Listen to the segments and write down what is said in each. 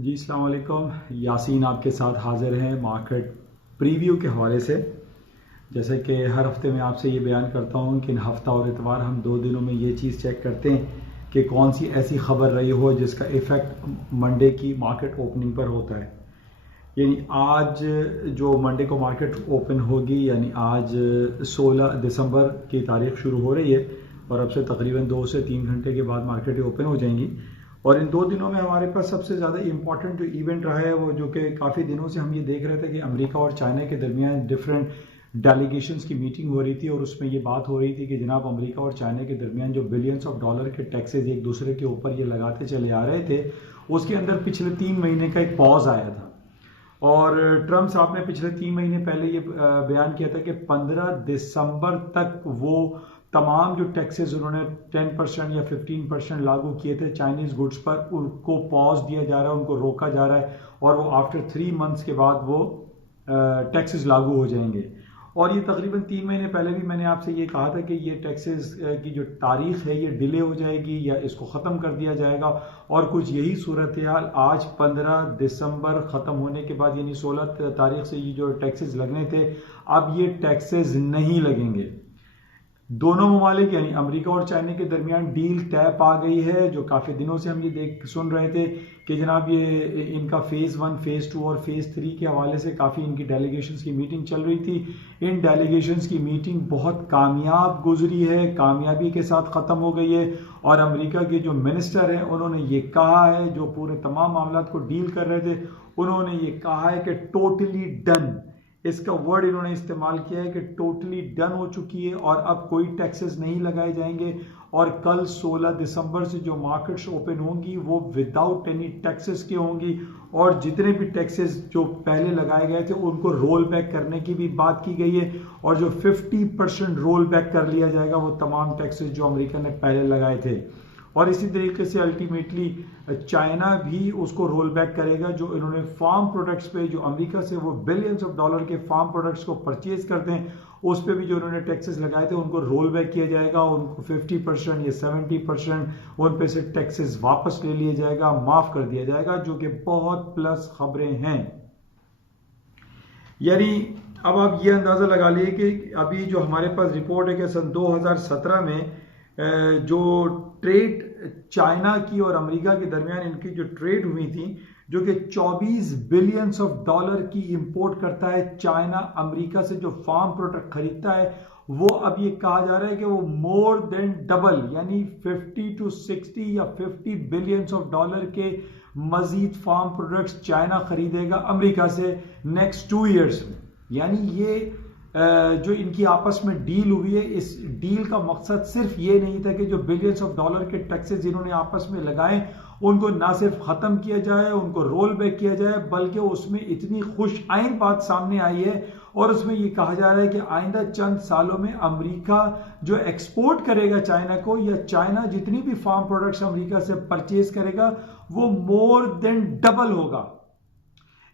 जी अस्सलाम वालेकुम। यासीन आपके साथ हाज़िर हैं मार्केट प्रीव्यू के हवाले से। जैसे कि हर हफ्ते मैं आपसे ये बयान करता हूँ कि हफ्ता और इतवार हम 2 दिनों में ये चीज़ चेक करते हैं कि कौन सी ऐसी खबर रही हो जिसका इफ़ेक्ट मंडे की मार्केट ओपनिंग पर होता है। यानी आज जो मंडे को मार्केट ओपन होगी, यानी आज 16 दिसंबर की तारीख शुरू हो रही है और अब से तकरीबन 2 से 3 घंटे के बाद मार्केटें ओपन हो जाएंगी। और इन 2 दिनों में हमारे पास सबसे ज़्यादा इम्पॉर्टेंट जो इवेंट रहा है वो, जो कि काफ़ी दिनों से हम ये देख रहे थे कि अमेरिका और चाइना के दरमियान डिफरेंट डेलीगेशंस की मीटिंग हो रही थी और उसमें ये बात हो रही थी कि जनाब अमेरिका और चाइना के दरमियान जो बिलियंस ऑफ डॉलर के टैक्सेस एक दूसरे के ऊपर ये लगाते चले आ रहे थे, उसके अंदर पिछले 3 महीने का एक पॉज आया था। और ट्रम्प साहब ने पिछले 3 महीने पहले ये बयान किया था कि 15 दिसंबर तक वो तमाम जो टैक्सेस उन्होंने 10% या 15% लागू किए थे चाइनीज गुड्स पर, उनको पॉज दिया जा रहा है, उनको रोका जा रहा है और वो आफ्टर 3 मंथ्स के बाद वो टैक्सेस लागू हो जाएंगे। और ये तकरीबन 3 महीने पहले भी मैंने आपसे ये कहा था कि ये टैक्सेस की जो तारीख है ये डिले हो जाएगी या इसको ख़त्म कर दिया जाएगा। और कुछ यही सूरत हाल आज 15 दिसंबर ख़त्म होने के बाद, यानी 16 तारीख से ये जो टैक्सेस लगने थे, अब ये टैक्सेस नहीं लगेंगे। दोनों ममालिक यानी अमेरिका और चाइना के दरमियान डील तय पा गई है। जो काफ़ी दिनों से हम ये सुन रहे थे कि जनाब ये इनका फेज़ 1, फेज़ 2 और फेज़ 3 के हवाले से काफ़ी इनकी डेलीगेशंस की मीटिंग चल रही थी। इन डेलीगेशंस की मीटिंग बहुत कामयाब गुजरी है, कामयाबी के साथ ख़त्म हो गई है। और अमेरिका के जो मिनिस्टर हैं उन्होंने ये कहा है, जो पूरे तमाम मामला को डील कर रहे थे, उन्होंने ये कहा है कि टोटली डन, इसका वर्ड इन्होंने इस्तेमाल किया है कि टोटली डन हो चुकी है और अब कोई टैक्सेस नहीं लगाए जाएंगे। और कल 16 दिसंबर से जो मार्केट्स ओपन होंगी वो विदाउट एनी टैक्सेस के होंगी और जितने भी टैक्सेस जो पहले लगाए गए थे उनको रोल बैक करने की भी बात की गई है और जो 50% रोल बैक कर लिया जाएगा वो तमाम टैक्सेस जो अमेरिका ने पहले लगाए थे। और इसी तरीके से अल्टीमेटली चाइना भी उसको रोल बैक करेगा। जो इन्होंने फार्म प्रोडक्ट्स पे, जो अमेरिका से वो बिलियंस ऑफ डॉलर के फार्म प्रोडक्ट्स को परचेज करते हैं, उस पे भी जो उन्होंने टैक्सेस लगाए थे उनको रोल बैक किया जाएगा। उनको 50% या 70% उन पे से टैक्सेस वापस ले लिया जाएगा, माफ कर दिया जाएगा, जो कि बहुत प्लस खबरें हैं। यानी अब आप ये अंदाजा लगा लिए कि अभी जो हमारे पास रिपोर्ट है कि सन 2017 में जो ट्रेड चाइना की और अमेरिका के दरमियान इनकी जो ट्रेड हुई थी, जो कि 24 बिलियंस ऑफ डॉलर की इंपोर्ट करता है चाइना अमेरिका से, जो फार्म प्रोडक्ट खरीदता है, वो अब ये कहा जा रहा है कि वो मोर देन डबल, यानी 50 to 60 या 50 बिलियंस ऑफ डॉलर के मजीद फार्म प्रोडक्ट्स चाइना खरीदेगा अमेरिका से नेक्स्ट 2 ईयर्स में। यानी ये जो इनकी आपस में डील हुई है, इस डील का मकसद सिर्फ ये नहीं था कि जो बिलियंस ऑफ डॉलर के टैक्सेस इन्होंने आपस में लगाए उनको ना सिर्फ खत्म किया जाए, उनको रोल बैक किया जाए, बल्कि उसमें इतनी खुश आइन बात सामने आई है और उसमें ये कहा जा रहा है कि आइंदा चंद सालों में अमेरिका जो एक्सपोर्ट करेगा चाइना को, या चाइना जितनी भी फार्म प्रोडक्ट्स अमेरिका से परचेज करेगा वो मोर देन डबल होगा।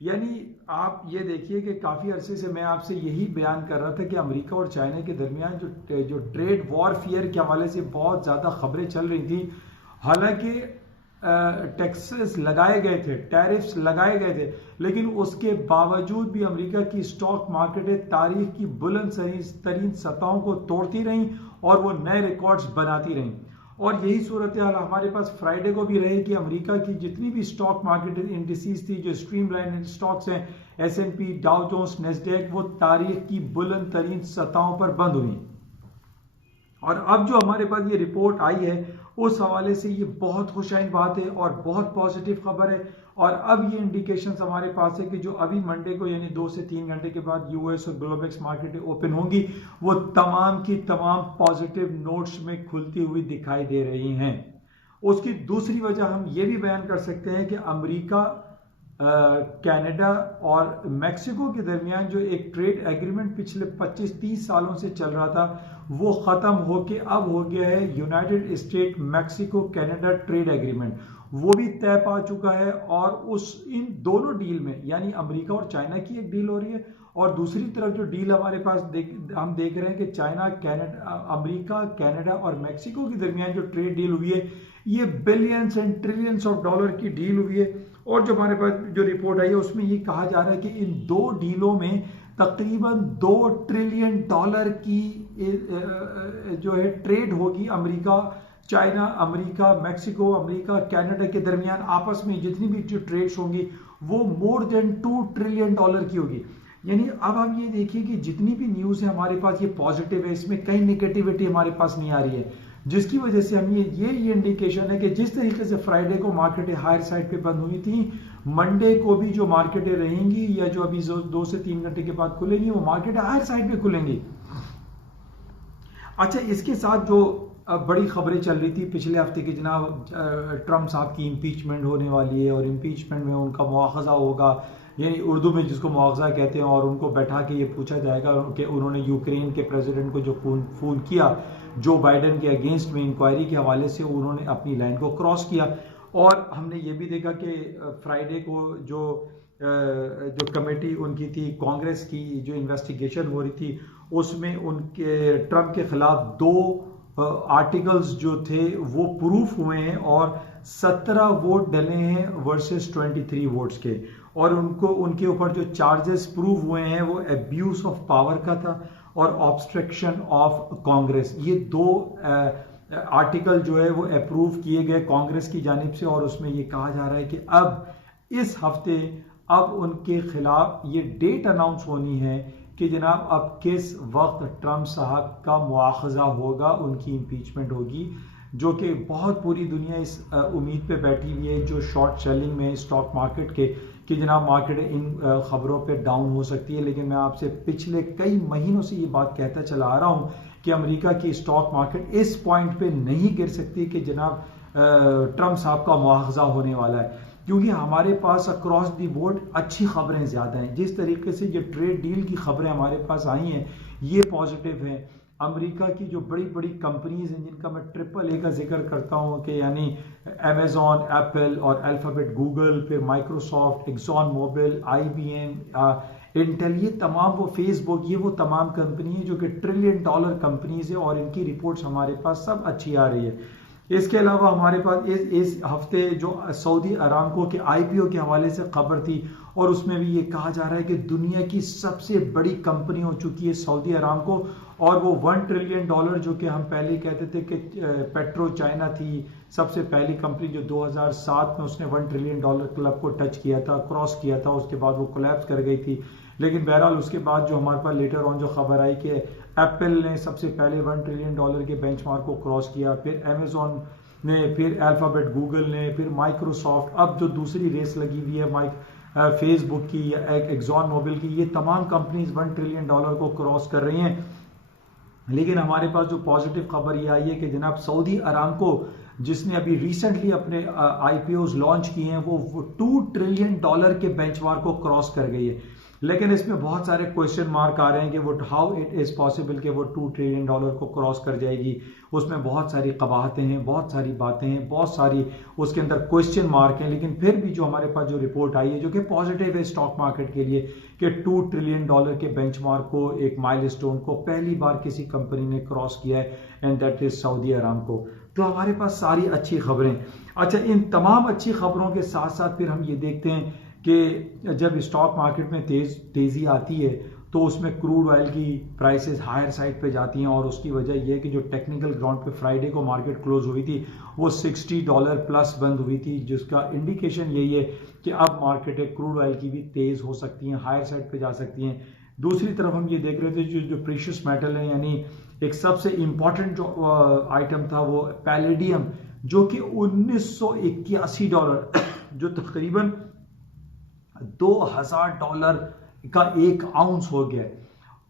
यानी आप ये देखिए कि काफ़ी अरसे से मैं आपसे यही बयान कर रहा था कि अमेरिका और चाइना के दरमियान जो ट्रेड वॉरफेयर के हवाले से बहुत ज़्यादा खबरें चल रही थी। हालांकि टैक्सेस लगाए गए थे, टैरिफ्स लगाए गए थे, लेकिन उसके बावजूद भी अमेरिका की स्टॉक मार्केटें तारीख की बुलंद तरीन सतहों को तोड़ती रहीं और वो नए रिकॉर्ड्स बनाती रहीं। और यही सूरत हाल हमारे पास फ्राइडे को भी रहे कि अमेरिका की जितनी भी स्टॉक मार्केट इंडिसेस थी, जो स्ट्रीमलाइन स्टॉक्स हैं, S&P, डाउ जोन्स, नेस्डैक, वो तारीख की बुलंद तरीन सतहों पर बंद हुई। और अब जो हमारे पास ये रिपोर्ट आई है उस हवाले से ये बहुत खुशाइन बात है और बहुत पॉजिटिव खबर है। और अब ये इंडिकेशंस हमारे पास है कि जो अभी मंडे को यानी 2 से 3 घंटे के बाद यूएस और ग्लोबेक्स मार्केटें ओपन होंगी, वो तमाम की तमाम पॉजिटिव नोट्स में खुलती हुई दिखाई दे रही हैं। उसकी दूसरी वजह हम ये भी बयान कर सकते हैं कि अमेरिका, कनाडा और मेक्सिको के दरमियान जो एक ट्रेड एग्रीमेंट पिछले 25-30 सालों से चल रहा था, वो खत्म होके अब हो गया है United state Mexico Canada trade agreement. वो भी तय पा चुका है और इन दोनों डील में, यानी अमेरिका और चाइना की एक डील हो रही है और दूसरी तरफ जो डील हमारे पास हम देख रहे हैं कि चाइना, कनाडा, अमेरिका, कनाडा और मेक्सिको के दरमियान जो ट्रेड डील हुई है, ये billions and trillions of dollar की डील हुई है। और जो हमारे पास जो रिपोर्ट आई है उसमें ये कहा जा रहा है कि इन 2 डीलों में तकरीबन 2 ट्रिलियन डॉलर की जो है ट्रेड होगी। America, China, America, Mexico, America, Canada के दरमियान आपस में जितनी भी जो ट्रेड्स होंगी वो मोर देन 2 ट्रिलियन डॉलर की होगी। यानी अब हम ये देखिए कि जितनी भी न्यूज़ है हमारे पास ये पॉजिटिव है, इसमें कई नेगेटिविटी हमारे पास नहीं आ रही है, जिसकी वजह से हम ये इंडिकेशन है कि जिस तरीके से फ्राइडे को मार्केटें हायर साइड पे बंद हुई थी, मंडे को भी जो मार्केटें रहेंगी या जो अभी 2 से 3 घंटे के बाद खुलेंगी वो मार्केटें हायर साइड पे खुलेंगी। अच्छा, इसके साथ जो बड़ी खबरें चल रही थी पिछले हफ्ते की, जनाब ट्रम्प साहब की इम्पीचमेंट होने वाली है और इम्पीचमेंट में उनका मुआखजा होगा, यानी उर्दू में जिसको मुआवजा कहते हैं, और उनको बैठा के ये पूछा जाएगा कि उन्होंने यूक्रेन के प्रेसिडेंट को जो फोन किया जो बाइडेन के अगेंस्ट में इंक्वायरी के हवाले से, उन्होंने अपनी लाइन को क्रॉस किया। और हमने ये भी देखा कि फ्राइडे को जो कमेटी उनकी थी कांग्रेस की, जो इन्वेस्टिगेशन हो रही थी, उसमें उनके ट्रम्प के खिलाफ 2 आर्टिकल्स जो थे वो प्रूफ हुए हैं और 17 वोट डले हैं वर्सेस 23 वोट्स के। और उनके ऊपर जो चार्जेस प्रूव हुए हैं वो एब्यूज ऑफ पावर का था और ऑब्स्ट्रक्शन ऑफ कांग्रेस। ये 2 आर्टिकल जो है वो अप्रूव किए गए कांग्रेस की जानिब से, और उसमें ये कहा जा रहा है कि अब इस हफ्ते अब उनके खिलाफ ये डेट अनाउंस होनी है कि जनाब अब किस वक्त ट्रम्प साहब का मुआखजा होगा, उनकी इम्पीचमेंट होगी, जो कि बहुत पूरी दुनिया इस उम्मीद पे बैठी हुई है, जो शॉर्ट सेलिंग में स्टॉक मार्केट के, कि जनाब मार्केट इन खबरों पे डाउन हो सकती है। लेकिन मैं आपसे पिछले कई महीनों से ये बात कहता चला आ रहा हूँ कि अमेरिका की स्टॉक मार्केट इस पॉइंट पे नहीं गिर सकती कि जनाब ट्रम्प साहब का मुआखजा होने वाला है, क्योंकि हमारे पास अक्रॉस दी बोर्ड अच्छी खबरें ज़्यादा हैं। जिस तरीके से ये ट्रेड डील की खबरें हमारे पास आई हैं ये पॉजिटिव हैं। अमेरिका की जो बड़ी बड़ी कंपनीज हैं जिनका मैं AAA का जिक्र करता हूँ कि यानी अमेजॉन, एप्पल और अल्फाबेट, गूगल, फिर Microsoft, Exxon Mobil, IBM, Intel, ये तमाम, वो फेसबुक, ये वो तमाम कंपनी है जो कि ट्रिलियन डॉलर कंपनीज है और इनकी रिपोर्ट्स हमारे पास सब अच्छी आ रही है। इसके अलावा हमारे पास इस हफ्ते जो सऊदी अरामको के IPO के हवाले से खबर थी और उसमें भी ये कहा जा रहा है कि दुनिया की सबसे बड़ी कंपनी हो चुकी है सऊदी अरामको, और वो $1 ट्रिलियन जो कि हम पहले कहते थे कि पेट्रो चाइना थी सबसे पहली कंपनी जो 2007 में उसने $1 ट्रिलियन क्लब को टच किया था, क्रॉस किया था, उसके बाद वो कोलैप्स कर गई थी। लेकिन बहरहाल उसके बाद जो हमारे पास लेटर ऑन जो खबर आई कि एप्पल ने सबसे पहले $1 ट्रिलियन के बेंचमार्क को क्रॉस किया, फिर अमेजॉन ने, फिर अल्फाबेट, गूगल ने, फिर माइक्रोसॉफ्ट, अब जो दूसरी रेस लगी हुई है फेसबुक की या एक्सॉन मोबिल की, ये तमाम कंपनीज $1 ट्रिलियन को क्रॉस कर रही हैं। लेकिन हमारे पास जो पॉजिटिव खबर ये आई है कि जनाब सऊदी अरामको जिसने अभी रिसेंटली अपने IPOs लॉन्च किए हैं वो $2 ट्रिलियन के बेंचमार्क को क्रॉस कर गई है। लेकिन इसमें बहुत सारे क्वेश्चन मार्क आ रहे हैं कि वो हाउ इट इज़ पॉसिबल कि वो $2 ट्रिलियन को क्रॉस कर जाएगी। उसमें बहुत सारी कबाहतें हैं, बहुत सारी बातें हैं, बहुत सारी उसके अंदर क्वेश्चन मार्क हैं। लेकिन फिर भी जो हमारे पास जो रिपोर्ट आई है जो कि पॉजिटिव है स्टॉक मार्केट के लिए कि $2 ट्रिलियन के बेंचमार्क को, एक माइलस्टोन को पहली बार किसी कंपनी ने क्रॉस किया है, and that is Saudi Aramco. तो हमारे पास सारी अच्छी खबरें। अच्छा, इन तमाम अच्छी खबरों के साथ साथ फिर हम ये देखते हैं कि जब स्टॉक मार्केट में तेज़ी आती है तो उसमें क्रूड ऑयल की प्राइसेस हायर साइड पे जाती हैं, और उसकी वजह यह है कि जो टेक्निकल ग्राउंड पे फ्राइडे को मार्केट क्लोज हुई थी वो $60 प्लस बंद हुई थी, जिसका इंडिकेशन यही है कि अब मार्केटें क्रूड ऑयल की भी तेज़ हो सकती हैं, हायर साइड पे जा सकती हैं। दूसरी तरफ हम ये देख रहे थे जो प्रीशियस मेटल है, यानी एक सबसे इम्पॉर्टेंट जो आइटम था वो पैलेडियम, जो कि $1981 जो तकरीबन $2000 का 1 आउंस हो गया।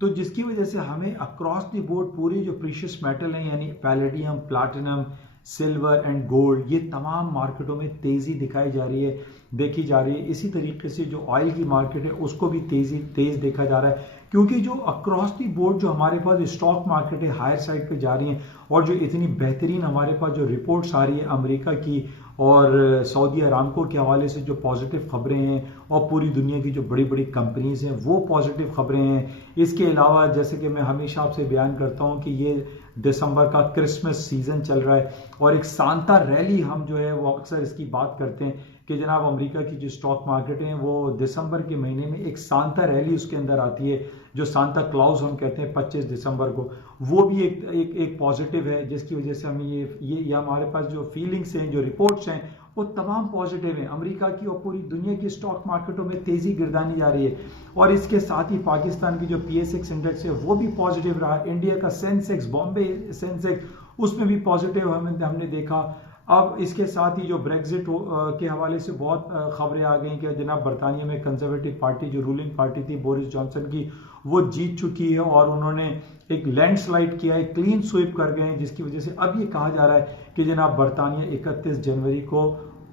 तो जिसकी वजह से हमें अक्रॉस द बोर्ड पूरी जो प्रीशियस मेटल हैं यानी palladium, platinum, silver and gold, ये तमाम मार्केटों में तेज़ी दिखाई जा रही है, देखी जा रही है। इसी तरीके से जो ऑयल की मार्केट है उसको भी तेज़ देखा जा रहा है, क्योंकि जो अक्रॉस दी बोर्ड जो हमारे पास स्टॉक मार्केट है हायर साइड पे जा रही हैं, और जो इतनी बेहतरीन हमारे पास जो रिपोर्ट्स आ रही है अमेरिका की और सऊदी अरामको के हवाले से जो पॉजिटिव खबरें हैं, और पूरी दुनिया की जो बड़ी बड़ी कंपनीज हैं वो पॉजिटिव खबरें हैं। इसके अलावा जैसे कि मैं हमेशा आपसे बयान करता हूं कि ये दिसंबर का क्रिसमस सीजन चल रहा है और एक सांता रैली हम जो है वो अक्सर इसकी बात करते हैं कि जनाब अमेरिका की जो स्टॉक मार्केट है वो दिसंबर के महीने में एक सांता रैली उसके अंदर आती है, जो सांता क्लॉज हम कहते हैं 25 दिसंबर को, वो भी एक पॉजिटिव है, जिसकी वजह से हमें ये हमारे पास जो फीलिंग्स हैं, जो रिपोर्ट्स हैं, वो तमाम पॉजिटिव हैं। अमेरिका की और पूरी दुनिया की स्टॉक मार्केटों में तेजी गिरदानी जा रही है और इसके साथ ही पाकिस्तान की जो PSX इंडेक्स है वो भी पॉजिटिव रहा। इंडिया का सेंसेक्स, बॉम्बे सेंसेक्स, उसमें भी पॉजिटिव हमने देखा। अब इसके साथ ही जो ब्रेग्जिट के हवाले से बहुत खबरें आ गई कि जनाब बरतानिया में कंजर्वेटिव पार्टी जो रूलिंग पार्टी थी बोरिस जॉनसन की, वो जीत चुकी है और उन्होंने एक लैंडस्लाइड किया है, क्लीन स्वीप कर गए हैं, जिसकी वजह से अब ये कहा जा रहा है कि जनाब बरतानिया 31 जनवरी को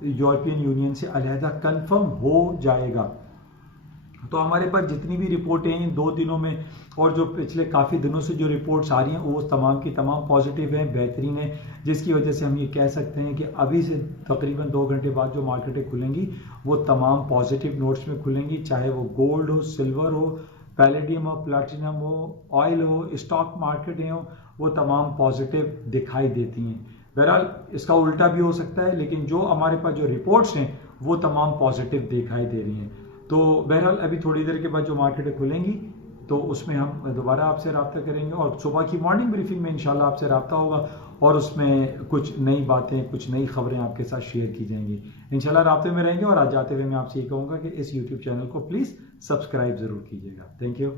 यूरोपियन यूनियन से अलहदा कंफर्म हो जाएगा। तो हमारे पास जितनी भी रिपोर्टें हैं 2 दिनों में और जो पिछले काफ़ी दिनों से जो रिपोर्ट्स आ रही हैं वो तमाम की तमाम पॉजिटिव हैं, बेहतरीन है, जिसकी वजह से हम ये कह सकते हैं कि अभी से तकरीबन 2 घंटे बाद जो मार्केटें खुलेंगी वो तमाम पॉजिटिव नोट्स में खुलेंगी, चाहे वो गोल्ड हो, सिल्वर हो, पैलेडियम हो, प्लैटिनम हो, ऑयल हो, स्टॉक मार्केटें हो, वो तमाम पॉजिटिव दिखाई देती हैं। बहरहाल इसका उल्टा भी हो सकता है, लेकिन जो हमारे पास जो रिपोर्ट्स हैं वो तमाम पॉजिटिव दिखाई दे रही हैं। तो बहरहाल अभी थोड़ी देर के बाद जो मार्केटें खुलेंगी तो उसमें हम दोबारा आपसे रब्ता करेंगे और सुबह की मॉर्निंग ब्रीफिंग में इंशाल्लाह आपसे रब्ता होगा और उसमें कुछ नई बातें, कुछ नई खबरें आपके साथ शेयर की जाएंगी। इंशाल्लाह रब्ते में रहेंगे और आज जाते हुए मैं आपसे ये कहूँगा कि इस यूट्यूब चैनल को प्लीज़ सब्सक्राइब ज़रूर कीजिएगा। Thank you.